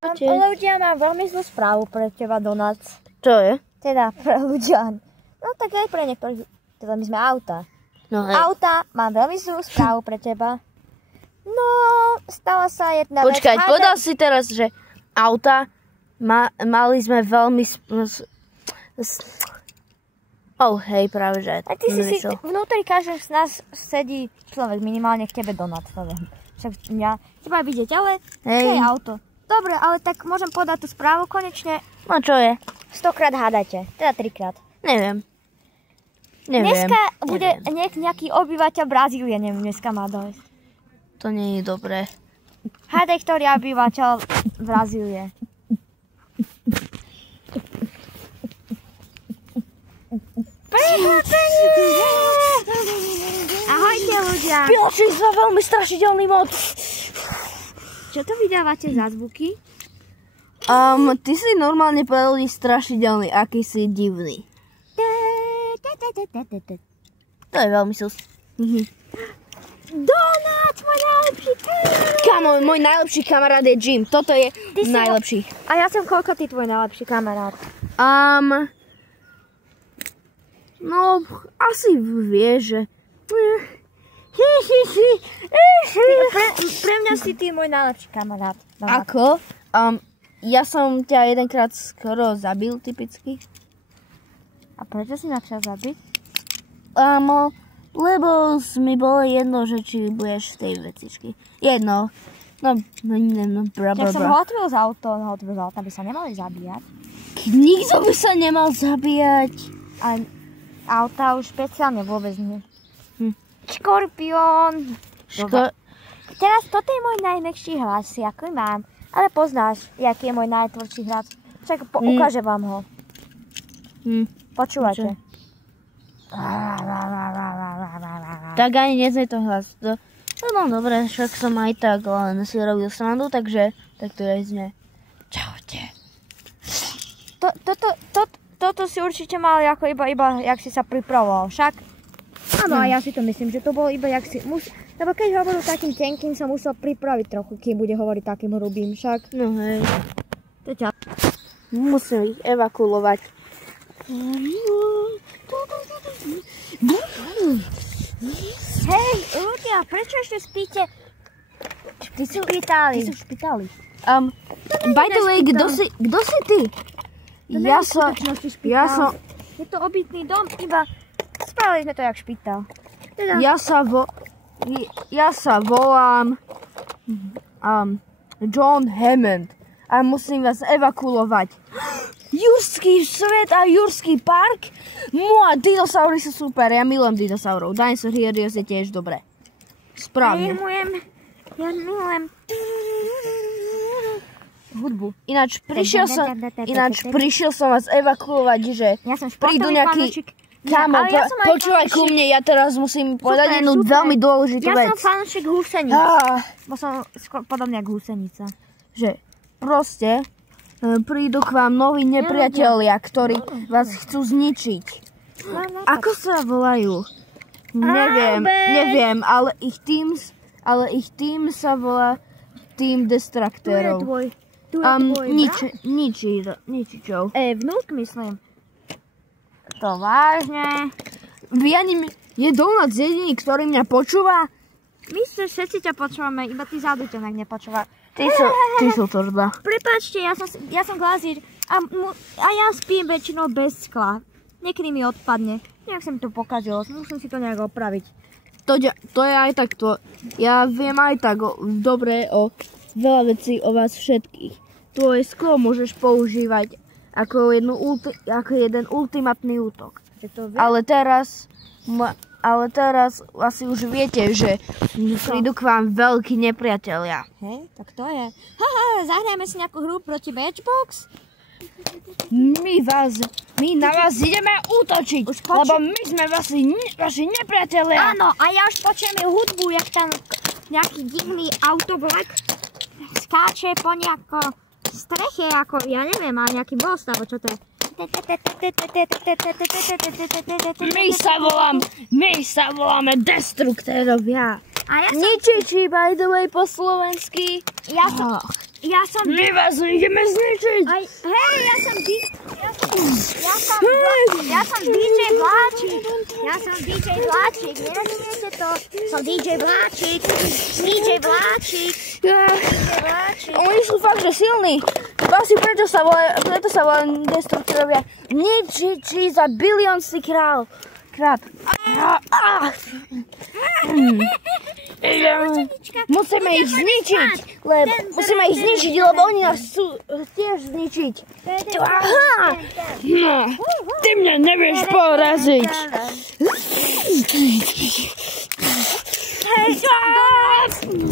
Ľudia, mám veľmi zlú správu pre teba, Donát. Čo je? Teda pre ľudia. No tak aj pre niektorých, teda my sme auta. No, auta, mám veľmi zlú správu pre teba. No, stala sa jedna vec. Počkaj, povedal si teraz, že auta, mali sme veľmi... hej, práve že... A ty si vnútri každý z nás sedí človek, minimálne k tebe, Donát. Však ja teba vidieť, ale čo je auto? Dobre, ale tak môžem podať tú správu konečne. No čo je? 100-krát hádajte, teda 3-krát. Neviem. Dneska bude nejaký obyvateľ Brazílie, neviem, dneska má dojsť. To nie je dobré. Hádaj, ktorý obyvateľ Brazílie. Ahojte, ľudia. Piloči sme veľmi strašidelný mod. Čo to vydávate za zvuky? Ty si normálne pre ľudí strašidelný, aký si divný. To je veľmi sus. Donát, môj najlepší kamarát. Kamo, môj najlepší kamarát je Jim. Toto je najlepší. A ja som koľko ty tvoj najlepší kamarát? No, asi vieš, že... Pre mňa si ty môj najlepší kamarát. Ako? Ja som ťa jedenkrát skoro zabil, typicky. A prečo si načal zabiť? Lebo mi bolo jedno, že či budeš v tej vecičky. Jedno. Keď som Hot Wheels auto, by sa nemali zabíjať. Nikto by sa nemal zabíjať. A auta už špeciálne vôbec nie. Škorpión. Teraz toto je môj najmäkší hlas, ako mám. Ale poznáš, aký je môj najtvrdší hlas. Však ukážem vám ho. Počúvate. Tak ani neznej to hlas. No dobre, však som aj tak len si robil srandu, takže tak to aj sme. Čaute. Toto si určite mal ako iba jak si sa pripravoval, však? Áno, a ja si to myslím, že to bolo iba jak si... Lebo keď hovoril takým tenkým, som musel pripraviť trochu, kým bude hovoriť takým hrubým, však? No hej. To ťa... Musím ich evakuovať. Hej, ľudia, prečo ešte spíte? Ty sú v špitáli. By the way, kto si ty? Ja som... Je to obytný dom, iba spravili sme to jak špitál. Teda... Ja sa volám John Hammond a musím vás evakuovať. Jurský svet a Jurský park? A dinosaury sú super, ja milujem dinosaurov. Dinosaur Heroes je tiež dobré. Správne. Ja milujem hudbu. Ináč prišiel som vás evakuovať, že prídu nejaký... Kámo, počúvaj ku mne, ja teraz musím povedať jednu veľmi dôležitú vec. Ja som fanúšik húsenic, bo som podobne ako húsenica. Že proste prídu k vám noví nepriatelia, ktorí vás chcú zničiť. Ako sa volajú? Neviem, ale ich tým sa volá Tým Destructorov. Tu je tvoj ničičov. Vnúk myslím. To vážne. Je Donát jediný, ktorý mňa počúva? My všetci ťa počúvame, iba ty zádu ťa nepočúva. Ty sú torba. Prepáčte, ja som glazír a ja spím väčšinou bez skla. Niekedy mi odpadne. Nejak sa mi to pokazilo, musím si to nejak opraviť. To je aj takto. Ja viem aj tak dobre o veľa vecí o vás všetkých. Tvoje sklo môžeš používať ako jeden ultimátny útok. Ale teraz asi už viete, že prídu k vám veľkí nepriatelia. Hej, tak to je. Zahrajeme si nejakú hru proti Matchbox? My na vás ideme útočiť, lebo my sme vaši nepriatelia. Áno, a ja už počujem hudbu, jak tam nejaký divný autoblek skáče po nejako streche, ako, ja neviem, ale nejaký most, alebo čo to je? My sa voláme Destruktérovia. Ničiči, by the way, po slovensky. Ja som... My vás ideme zničiť. Hej, ja som DJ Vláčik. Ja som DJ Vláčik. Nerozumiete to? Som DJ Vláčik. DJ Vláčik. Oni sú fakt, že silní. Asi preto sa volajú destruktorovia. Ničí za biliónsty krát. Musíme ich zničiť, lebo oni nás chcú tiež zničiť. No, ty mňa nevieš poraziť. Hej,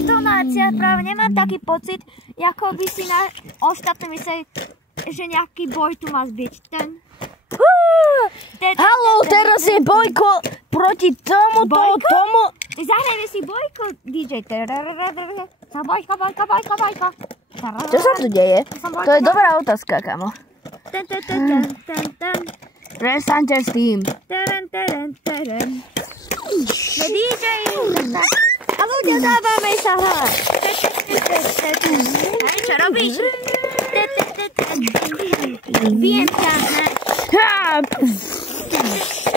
Donát, ja práve nemám taký pocit, ako by si na ostatné mysleli, že nejaký boj tu má byť. Haló, teraz je bojko proti tomu. Zahrajme si bojko, DJ. Bojko. Čo sa tu deje? To je dobrá otázka, kamo. Prestaňte s tým. DJ. A ľudia, dávame sa hrať. Čo robíš? Bijem ťa.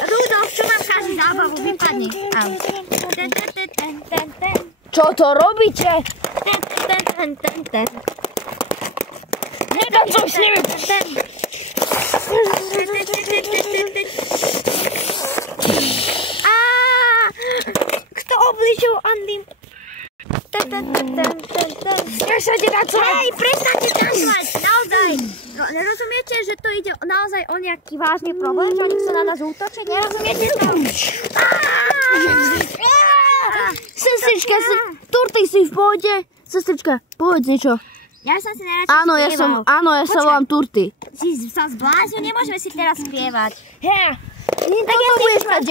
Rudolf, čo mám každý zábavu? Vypadni. Čo to robíte? Netancuj s nimi. Kto obližil Andym? Prestaňte tancovať. Hej, prestaňte tancovať, naozaj. No, nerozumiete, že to ide naozaj o nejaký vážny problém, že oni chcú na nás útočiť? Nerozumiete to? Sestrička, Turty, si v pohode? Sestrička, povedz niečo. Ja som si najradšej spieval. Áno, ja sa volám Turty. Si sa zbláznil, nemôžeme si teraz spievať. Toto budeš mať,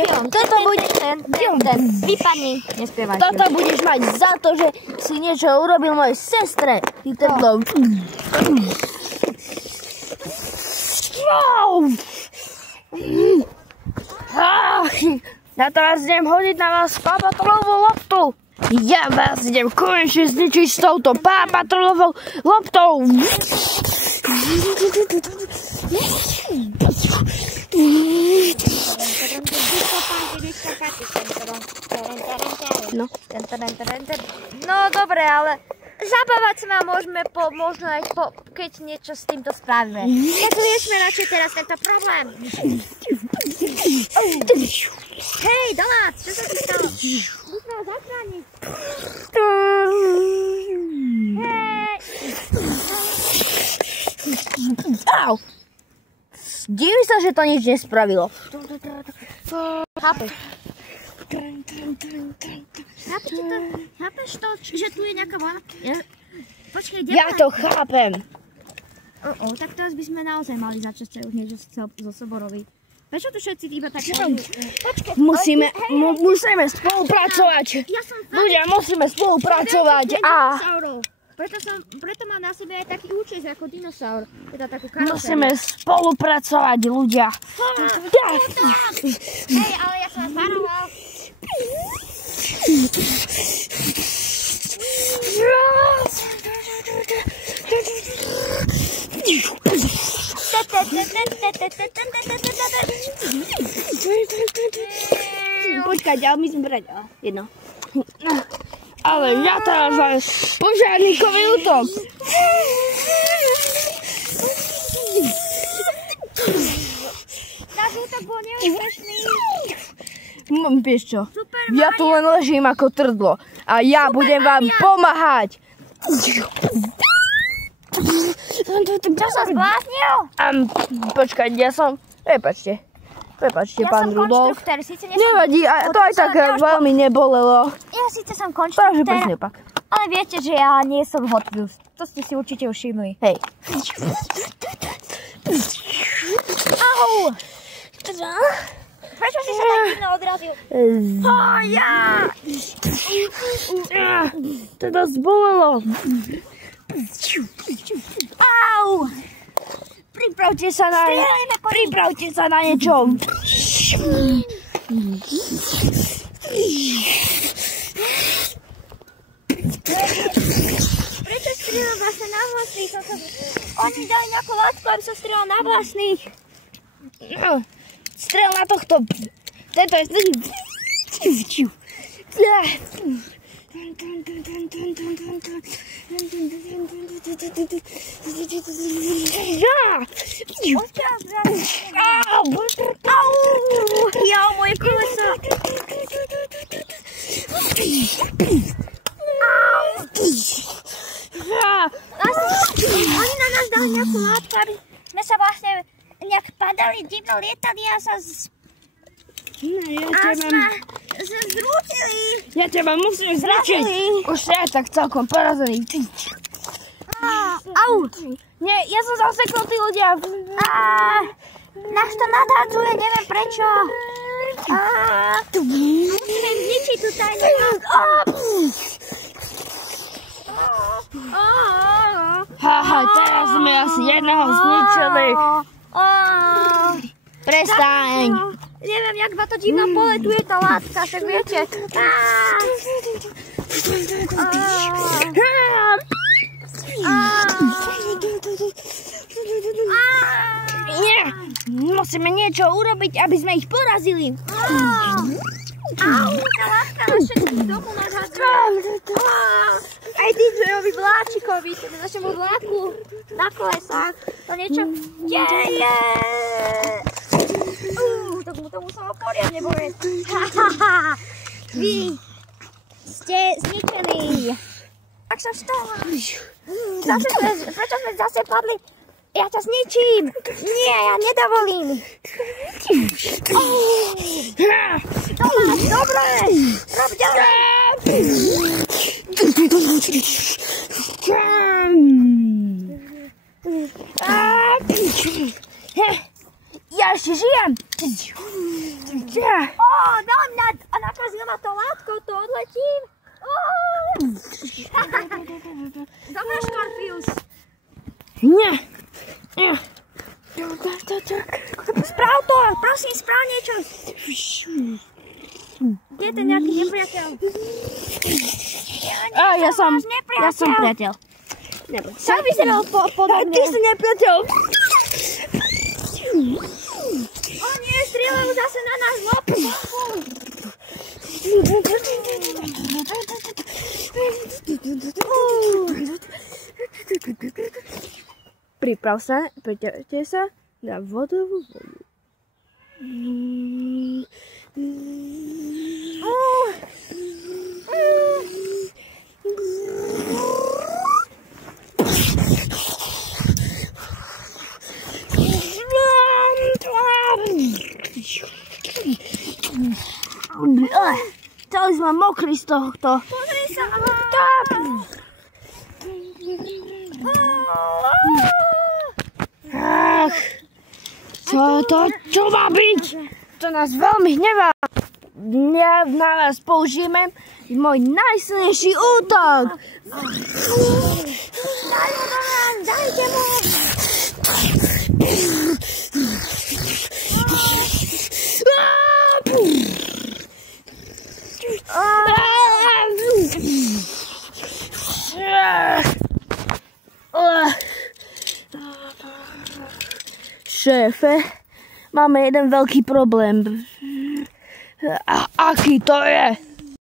Vypadni, nespievaj. Toto budeš mať za to, že si niečo urobil mojej sestre. Ty teblo. Ja teraz idem hodiť na vás pápatrolovú loptu. Ja vás idem konečne zničiť s touto pápatrolovou loptou. No dobre, ale zabávať sa môžeme možno aj keď niečo s týmto spravíme. Tak riešme radšej teraz tento problém. Hej, Donát, čo sa ti stalo? Musíme ho zachrániť. Hej. Au! Diví sa, že to nič nespravilo. Chápeš? Chápeš to, že tu je nejaká vojna? Počkej, Ja to chápem. Tak teraz by sme naozaj mali začať sa už niečo zo Soborovi. Prečo tu všetci iba tak... Musíme spolupracovať. Ľudia, musíme spolupracovať. Preto má na sebe aj taký účes ako dinosaur. Teda takú karosériu. Musíme spolupracovať, ľudia. Hej, ale ja som vás varoval. Počkaj, ale my sme brať. Jedno. Ale ja teraz mám požiarníkový útok. Náš útok bol neúspešný. Vieš čo? Ja tu len ležím ako trdlo. A ja budem vám pomáhať. Čo sa zbláznil? Počkaj, ja som... Prepačte, pán Rudolf. Konštruktér, síce nie som... Nevadí, to aj tak veľmi nebolelo. Ja síce som konštruktér, Takže pak. ale viete, že ja nie som Hot Wheels. To ste si určite už všimli. Hej. Au! Prečo si sa tak divno odrazil? To dosť bolelo. Au! Pripravte sa na niečo. Prečo ste strieľal vlastne na vlastných. Oni dali nejakú látku, aby som strieľal na vlastných. Strel na tohto. Tento je Ja, moje kolesa. Oni na nás dali nejakú látku, aby sme sa vlastne nejak padali, divno lietali a sa zrútili. Ja teba musím zračiť. Už ja tak celkom porazený. Au! Nie, ja som zasekol tí ľudia. Nás to nadhádzuje, neviem prečo. Musíme zničiť tú tajnú. Haha, teraz sme asi jedného zničili. Prestaň. Neviem, jak ma to divno poletuje tá látka, však viete. Nie, musíme niečo urobiť, aby sme ich porazili. Au, tá látka na všetkých domu nadhádzuje. Aj tí dvejovi vláčikovi, teda našemu vláku na kolesách, to niečo deje. To muselo poriadne povedať. Vy ste zničení. Tak sa vstala. Prečo sme zase padli? Ja ťa zničím. Nie, ja nedovolím. Dobre, rob ďalej. Ja ešte žijem. Dala mňa a nakazila ma to látko, to odletím. Dobre, Scorpius. Nie. Sprav to, prosím, sprav niečo. Kde je ten nejaký nepriateľ? Ja som priateľ. Sám vyzeral podobne. Ty si nepriateľ. O nie, strieľajú zase na nás lopku. Priprav sa, pripravte sa na vodovú vodu. Celý sme mokrí z tohto. Pozri sa. Ach, čo má byť? To nás veľmi hnevá. Ja na vás použijeme môj najsilnejší útok. Daj ho na nás, dajte mu. Šéfe, máme jeden veľký problém. A aký to je?